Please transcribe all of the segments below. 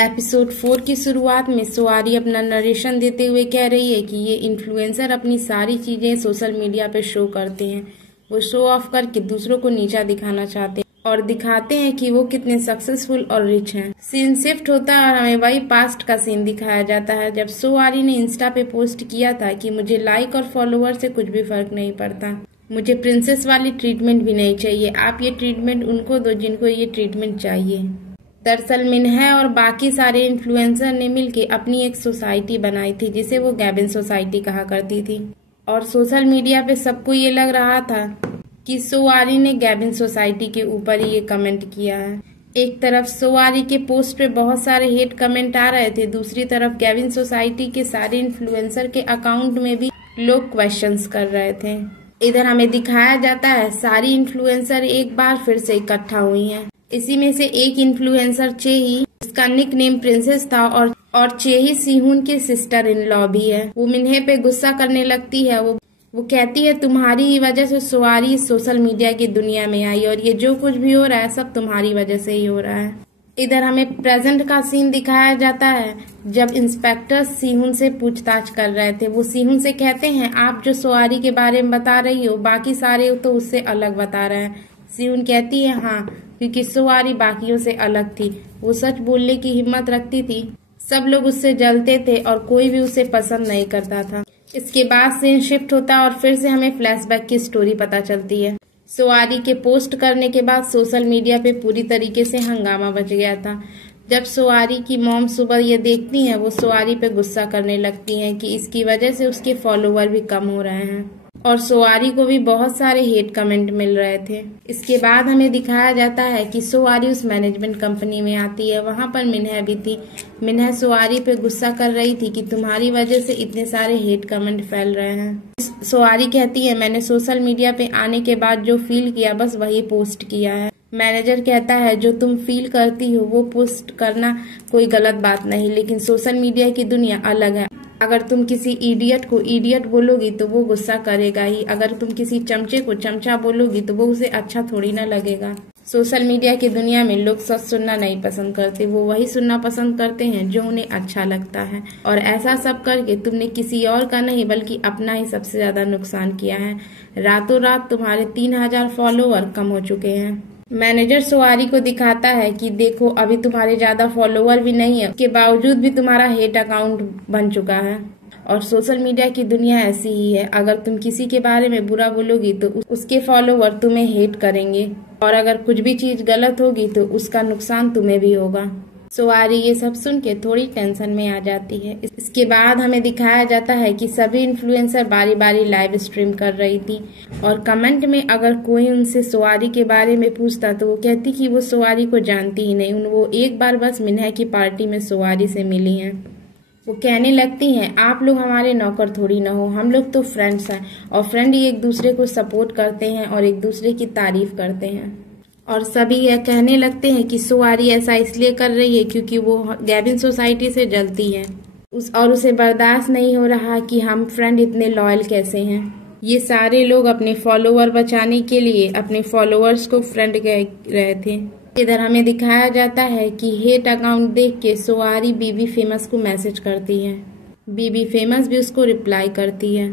Episode 4 की शुरुआत में सुआरी अपना नरेशन देते हुए कह रही है कि ये इन्फ्लुएंसर अपनी सारी चीजें सोशल मीडिया पे शो करते हैं। वो शो ऑफ करके दूसरों को नीचा दिखाना चाहते हैं और दिखाते हैं कि वो कितने सक्सेसफुल और रिच हैं। सीन शिफ्ट होता है और हमें वही पास्ट का सीन दिखाया जाता है जब सुआरी ने इंस्टा पे पोस्ट किया था कि मुझे लाइक और फॉलोअर से कुछ भी फर्क नहीं पड़ता, मुझे प्रिंसेस वाली ट्रीटमेंट भी नहीं चाहिए, आप ये ट्रीटमेंट उनको दो जिनको ये ट्रीटमेंट चाहिए। दरअसल मिन्हा और बाकी सारे इन्फ्लुएंसर ने मिलकर अपनी एक सोसाइटी बनाई थी जिसे वो गैबिन सोसाइटी कहा करती थी और सोशल मीडिया पे सबको ये लग रहा था कि सुआरी ने गैबिन सोसाइटी के ऊपर ही ये कमेंट किया है। एक तरफ सुआरी के पोस्ट पे बहुत सारे हेट कमेंट आ रहे थे, दूसरी तरफ गैबिन सोसाइटी के सारे इन्फ्लुएंसर के अकाउंट में भी लोग क्वेश्चंस कर रहे थे। इधर हमें दिखाया जाता है सारी इन्फ्लुएंसर एक बार फिर से इकट्ठा हुई हैं। इसी में से एक इन्फ्लुएंसर चेही, जिसका निक नेम प्रिंसेस था और चेही सिहून की सिस्टर इन लॉ भी है, वो मिन्हे पे गुस्सा करने लगती है। वो कहती है तुम्हारी ही वजह से सुआरी सोशल मीडिया की दुनिया में आई और ये जो कुछ भी हो रहा है सब तुम्हारी वजह से ही हो रहा है। इधर हमें प्रेजेंट का सीन दिखाया जाता है जब इंस्पेक्टर सिहून से पूछताछ कर रहे थे। वो सिहून से कहते हैं आप जो सुआरी के बारे में बता रही हो बाकी सारे तो उससे अलग बता रहे हैं। सिहून कहती है हाँ, क्योंकि सुआरी बाकियों से अलग थी, वो सच बोलने की हिम्मत रखती थी, सब लोग उससे जलते थे और कोई भी उसे पसंद नहीं करता था। इसके बाद सीन शिफ्ट होता और फिर से हमें फ्लैशबैक की स्टोरी पता चलती है। सुआरी के पोस्ट करने के बाद सोशल मीडिया पे पूरी तरीके से हंगामा मच गया था। जब सुआरी की मॉम सुबह ये देखती हैं वो सुआरी पे गुस्सा करने लगती हैं कि इसकी वजह से उसके फॉलोवर भी कम हो रहे हैं और सुआरी को भी बहुत सारे हेट कमेंट मिल रहे थे। इसके बाद हमें दिखाया जाता है कि सुआरी उस मैनेजमेंट कंपनी में आती है, वहां पर मिन्हा भी थी। मिन्हा सुआरी पे गुस्सा कर रही थी कि तुम्हारी वजह से इतने सारे हेट कमेंट फैल रहे हैं। सुआरी कहती है मैंने सोशल मीडिया पे आने के बाद जो फील किया बस वही पोस्ट किया है। मैनेजर कहता है जो तुम फील करती हो वो पोस्ट करना कोई गलत बात नहीं, लेकिन सोशल मीडिया की दुनिया अलग है। अगर तुम किसी इडियट को इडियट बोलोगी तो वो गुस्सा करेगा ही, अगर तुम किसी चमचे को चमचा बोलोगी तो वो उसे अच्छा थोड़ी ना लगेगा। सोशल मीडिया की दुनिया में लोग सच सुनना नहीं पसंद करते, वो वही सुनना पसंद करते हैं जो उन्हें अच्छा लगता है और ऐसा सब करके तुमने किसी और का नहीं बल्कि अपना ही सबसे ज्यादा नुकसान किया है। रातों रात तुम्हारे 3000 फॉलोवर कम हो चुके हैं। मैनेजर सुआरी को दिखाता है कि देखो अभी तुम्हारे ज्यादा फॉलोवर भी नहीं है, उसके बावजूद भी तुम्हारा हेट अकाउंट बन चुका है और सोशल मीडिया की दुनिया ऐसी ही है। अगर तुम किसी के बारे में बुरा बोलोगी तो उसके फॉलोवर तुम्हें हेट करेंगे और अगर कुछ भी चीज गलत होगी तो उसका नुकसान तुम्हें भी होगा। सुआरी ये सब सुन के थोड़ी टेंशन में आ जाती है। इसके बाद हमें दिखाया जाता है कि सभी इन्फ्लुएंसर बारी बारी लाइव स्ट्रीम कर रही थी और कमेंट में अगर कोई उनसे सुआरी के बारे में पूछता तो वो कहती कि वो सुआरी को जानती ही नहीं, वो एक बार बस मिन्हा की पार्टी में सुआरी से मिली हैं। वो कहने लगती हैं आप लोग हमारे नौकर थोड़ी ना हो, हम लोग तो फ्रेंड्स हैं और फ्रेंड ही एक दूसरे को सपोर्ट करते हैं और एक दूसरे की तारीफ करते हैं। और सभी यह कहने लगते हैं कि सुआरी ऐसा इसलिए कर रही है क्योंकि वो गैबिन सोसाइटी से जलती है और उसे बर्दाश्त नहीं हो रहा कि हम फ्रेंड इतने लॉयल कैसे हैं। ये सारे लोग अपने फॉलोवर बचाने के लिए अपने फॉलोअर्स को फ्रेंड कह रहे थे। इधर हमें दिखाया जाता है कि हेट अकाउंट देख के सुआरी बीबी फेमस को मैसेज करती है, बीबी फेमस भी उसको रिप्लाई करती है।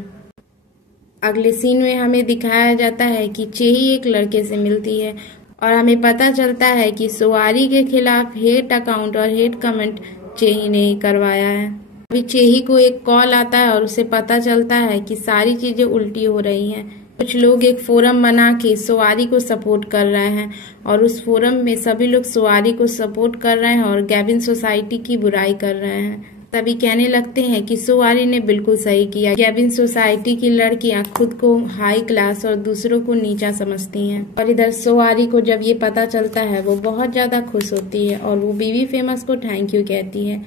अगले सीन में हमें दिखाया जाता है कि चेही एक लड़के से मिलती है और हमें पता चलता है कि सुआरी के खिलाफ हेट अकाउंट और हेट कमेंट चेही ने ही करवाया है। अभी चेही को एक कॉल आता है और उसे पता चलता है कि सारी चीजें उल्टी हो रही हैं। कुछ लोग एक फोरम बना के सुआरी को सपोर्ट कर रहे हैं और उस फोरम में सभी लोग सुआरी को सपोर्ट कर रहे हैं और गैबिन सोसाइटी की बुराई कर रहे हैं। तभी कहने लगते हैं कि सुआरी ने बिल्कुल सही किया, गैबिन सोसाइटी की लड़कियां खुद को हाई क्लास और दूसरों को नीचा समझती हैं। और इधर सुआरी को जब ये पता चलता है वो बहुत ज्यादा खुश होती है और वो बीबी फेमस को थैंक यू कहती है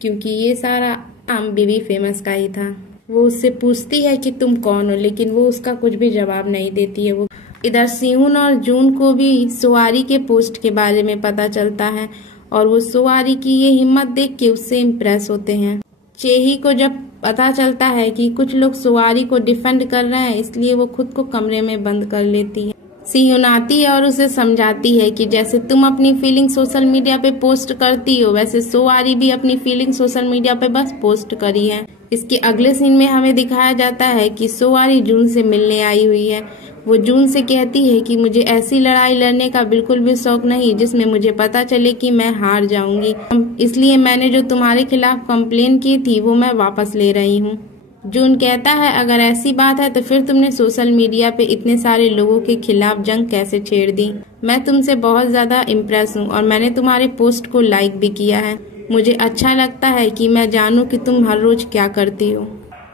क्योंकि ये सारा काम बीबी फेमस का ही था। वो उससे पूछती है कि तुम कौन हो, लेकिन वो उसका कुछ भी जवाब नहीं देती है। वो इधर सिहून और जून को भी सुआरी के पोस्ट के बारे में पता चलता है और वो सुआरी की ये हिम्मत देख के उससे इम्प्रेस होते हैं। चेही को जब पता चलता है कि कुछ लोग सुआरी को डिफेंड कर रहे हैं इसलिए वो खुद को कमरे में बंद कर लेती है। सीहुन आती है और उसे समझाती है कि जैसे तुम अपनी फीलिंग सोशल मीडिया पे पोस्ट करती हो, वैसे सोआरी भी अपनी फीलिंग सोशल मीडिया पे बस पोस्ट करी है। इसके अगले सीन में हमें दिखाया जाता है कि सोआरी जून से मिलने आई हुई है। वो जून से कहती है कि मुझे ऐसी लड़ाई लड़ने का बिल्कुल भी शौक नहीं जिसमें मुझे पता चले कि मैं हार जाऊंगी, इसलिए मैंने जो तुम्हारे खिलाफ कंप्लेन की थी वो मैं वापस ले रही हूँ। जून कहता है अगर ऐसी बात है तो फिर तुमने सोशल मीडिया पे इतने सारे लोगों के खिलाफ जंग कैसे छेड़ दी। मैं तुमसे बहुत ज्यादा इम्प्रेस हूँ और मैंने तुम्हारे पोस्ट को लाइक भी किया है। मुझे अच्छा लगता है कि मैं जानूं कि तुम हर रोज क्या करती हो।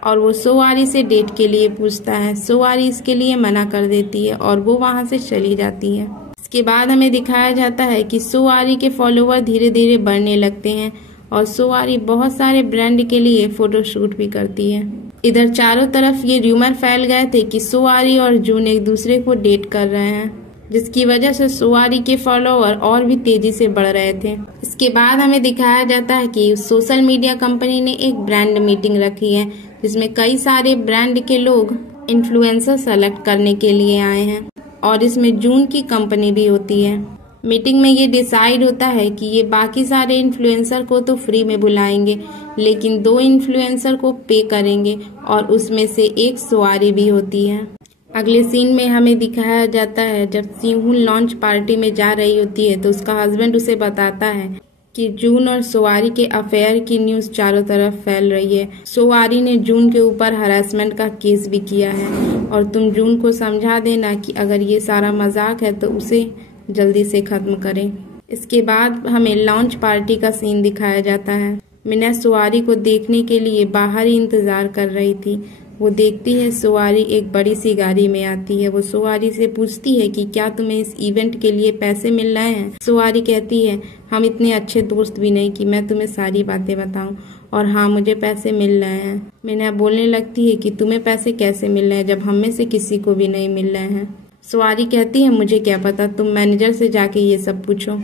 और वो सोआरी से डेट के लिए पूछता है। सोआरी इसके लिए मना कर देती है और वो वहाँ से चली जाती है। इसके बाद हमें दिखाया जाता है कि सोआरी के फॉलोवर धीरे धीरे बढ़ने लगते हैं और सोआरी बहुत सारे ब्रांड के लिए फोटोशूट भी करती है। इधर चारों तरफ ये र्यूमर फैल गए थे कि सोआरी और जून एक दूसरे को डेट कर रहे हैं, जिसकी वजह से सोआरी के फॉलोवर और भी तेजी से बढ़ रहे थे। इसके बाद हमें दिखाया जाता है कि सोशल मीडिया कंपनी ने एक ब्रांड मीटिंग रखी है जिसमें कई सारे ब्रांड के लोग इन्फ्लुएंसर सेलेक्ट करने के लिए आए हैं और इसमें जून की कंपनी भी होती है। मीटिंग में ये डिसाइड होता है कि ये बाकी सारे इन्फ्लुएंसर को तो फ्री में बुलाएंगे, लेकिन 2 इन्फ्लुएंसर को पे करेंगे और उसमें से एक सोआरी भी होती है। अगले सीन में हमें दिखाया जाता है जब सीहुन लॉन्च पार्टी में जा रही होती है तो उसका हस्बैंड उसे बताता है कि जून और सोआरी के अफेयर की न्यूज चारों तरफ फैल रही है। सोआरी ने जून के ऊपर हरासमेंट का केस भी किया है और तुम जून को समझा देना कि अगर ये सारा मजाक है तो उसे जल्दी से खत्म करें। इसके बाद हमें लॉन्च पार्टी का सीन दिखाया जाता है। मीना सोआरी को देखने के लिए बाहर ही इंतजार कर रही थी। वो देखती है सोआरी एक बड़ी सी गाड़ी में आती है। वो सोआरी से पूछती है कि क्या तुम्हें इस इवेंट के लिए पैसे मिल रहे हैं। सोआरी कहती है हम इतने अच्छे दोस्त भी नहीं कि मैं तुम्हें सारी बातें बताऊं, और हाँ मुझे पैसे मिल रहे हैं। मीना बोलने लगती है कि तुम्हें पैसे कैसे मिल रहे हैं जब हम में से किसी को भी नहीं मिल रहे हैं। सोआरी कहती है मुझे क्या पता, तुम मैनेजर से जाके ये सब पूछो।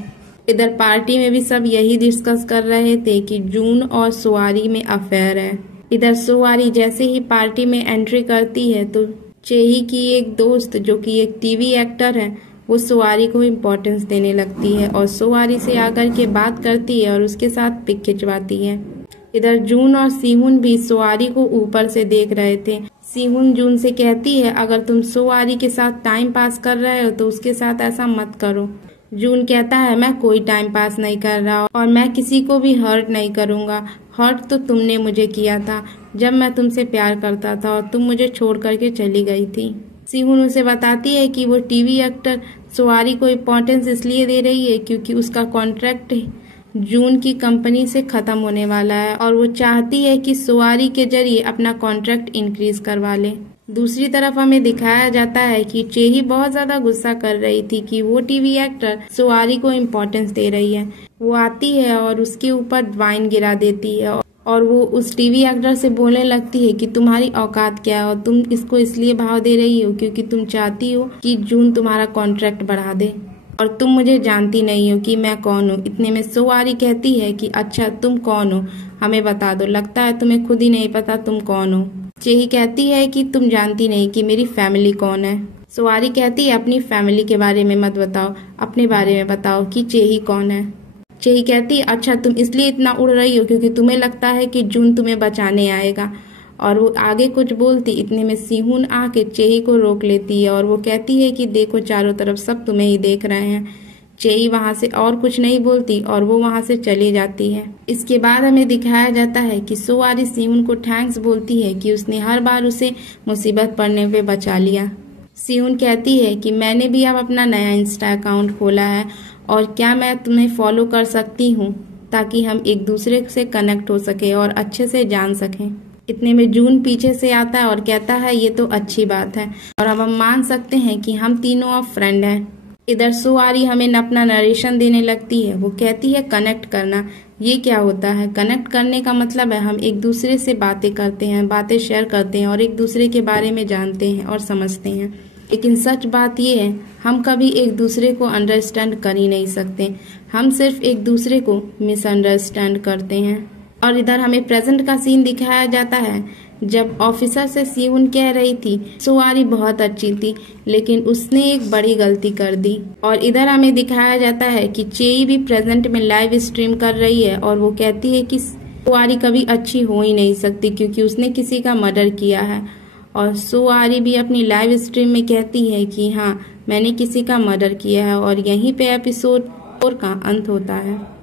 इधर पार्टी में भी सब यही डिस्कस कर रहे थे कि जून और सोआरी में अफेयर है। इधर सोआरी जैसे ही पार्टी में एंट्री करती है तो चेही की एक दोस्त जो कि एक टीवी एक्टर है वो सोआरी को इम्पोर्टेंस देने लगती है और सोआरी से आकर के बात करती है और उसके साथ पिक खिंचवाती है। इधर जून और सीहुन भी सोआरी को ऊपर से देख रहे थे। सीहुन जून से कहती है अगर तुम सोआरी के साथ टाइम पास कर रहे हो तो उसके साथ ऐसा मत करो। जून कहता है मैं कोई टाइम पास नहीं कर रहा और मैं किसी को भी हर्ट नहीं करूंगा। हर्ट तो तुमने मुझे किया था जब मैं तुमसे प्यार करता था और तुम मुझे छोड़ करके चली गई थी। सीहुन उसे बताती है कि वो टीवी एक्टर सोआरी को इम्पोर्टेंस इसलिए दे रही है क्योंकि उसका कॉन्ट्रैक्ट जून की कंपनी से खत्म होने वाला है और वो चाहती है कि सोआरी के जरिए अपना कॉन्ट्रैक्ट इंक्रीज करवा ले। दूसरी तरफ हमें दिखाया जाता है कि चेही बहुत ज्यादा गुस्सा कर रही थी कि वो टीवी एक्टर सोआरी को इम्पोर्टेंस दे रही है। वो आती है और उसके ऊपर वाइन गिरा देती है और वो उस टीवी एक्टर से बोलने लगती है कि तुम्हारी औकात क्या है और तुम इसको इसलिए भाव दे रही हो क्योंकि तुम चाहती हो कि जून तुम्हारा कॉन्ट्रैक्ट बढ़ा दे और तुम मुझे जानती नहीं हो कि मैं कौन हूँ। इतने में सोआरी कहती है कि अच्छा तुम कौन हो, हमें बता दो, लगता है तुम्हें खुद ही नहीं पता तुम कौन हो। चेही कहती है कि तुम जानती नहीं कि मेरी फैमिली कौन है। सोआरी कहती है अपनी फैमिली के बारे में मत बताओ, अपने बारे में बताओ कि चेही कौन है। चेही कहती है अच्छा तुम इसलिए इतना उड़ रही हो क्योंकि तुम्हें लगता है कि जून तुम्हें बचाने आएगा। और वो आगे कुछ बोलती, इतने में सीहुन आके चेही को रोक लेती है और वो कहती है कि देखो चारों तरफ सब तुम्हें ही देख रहे हैं। चेही वहां से और कुछ नहीं बोलती और वो वहां से चली जाती है। इसके बाद हमें दिखाया जाता है कि सोआरी सीहुन को थैंक्स बोलती है कि उसने हर बार उसे मुसीबत पड़ने पे बचा लिया। सीहुन कहती है कि मैंने भी अब अपना नया इंस्टा अकाउंट खोला है और क्या मैं तुम्हें फॉलो कर सकती हूँ ताकि हम एक दूसरे से कनेक्ट हो सके और अच्छे से जान सकें। इतने में जून पीछे से आता है और कहता है ये तो अच्छी बात है और अब हम मान सकते हैं कि हम तीनों अब फ्रेंड हैं। इधर सोआरी हमें अपना नरेशन देने लगती है। वो कहती है कनेक्ट करना, ये क्या होता है? कनेक्ट करने का मतलब है हम एक दूसरे से बातें करते हैं, बातें शेयर करते हैं और एक दूसरे के बारे में जानते हैं और समझते हैं। लेकिन सच बात ये है हम कभी एक दूसरे को अंडरस्टैंड कर ही नहीं सकते, हम सिर्फ एक दूसरे को मिसअंडरस्टैंड करते हैं। और इधर हमें प्रेजेंट का सीन दिखाया जाता है जब ऑफिसर से सियुन कह रही थी सुआरी बहुत अच्छी थी लेकिन उसने एक बड़ी गलती कर दी। और इधर हमें दिखाया जाता है कि चेई भी प्रेजेंट में लाइव स्ट्रीम कर रही है और वो कहती है कि सुआरी कभी अच्छी हो ही नहीं सकती क्योंकि उसने किसी का मर्डर किया है। और सुआरी भी अपनी लाइव स्ट्रीम में कहती है कि हाँ मैंने किसी का मर्डर किया है। और यहीं पे एपिसोड 4 का अंत होता है।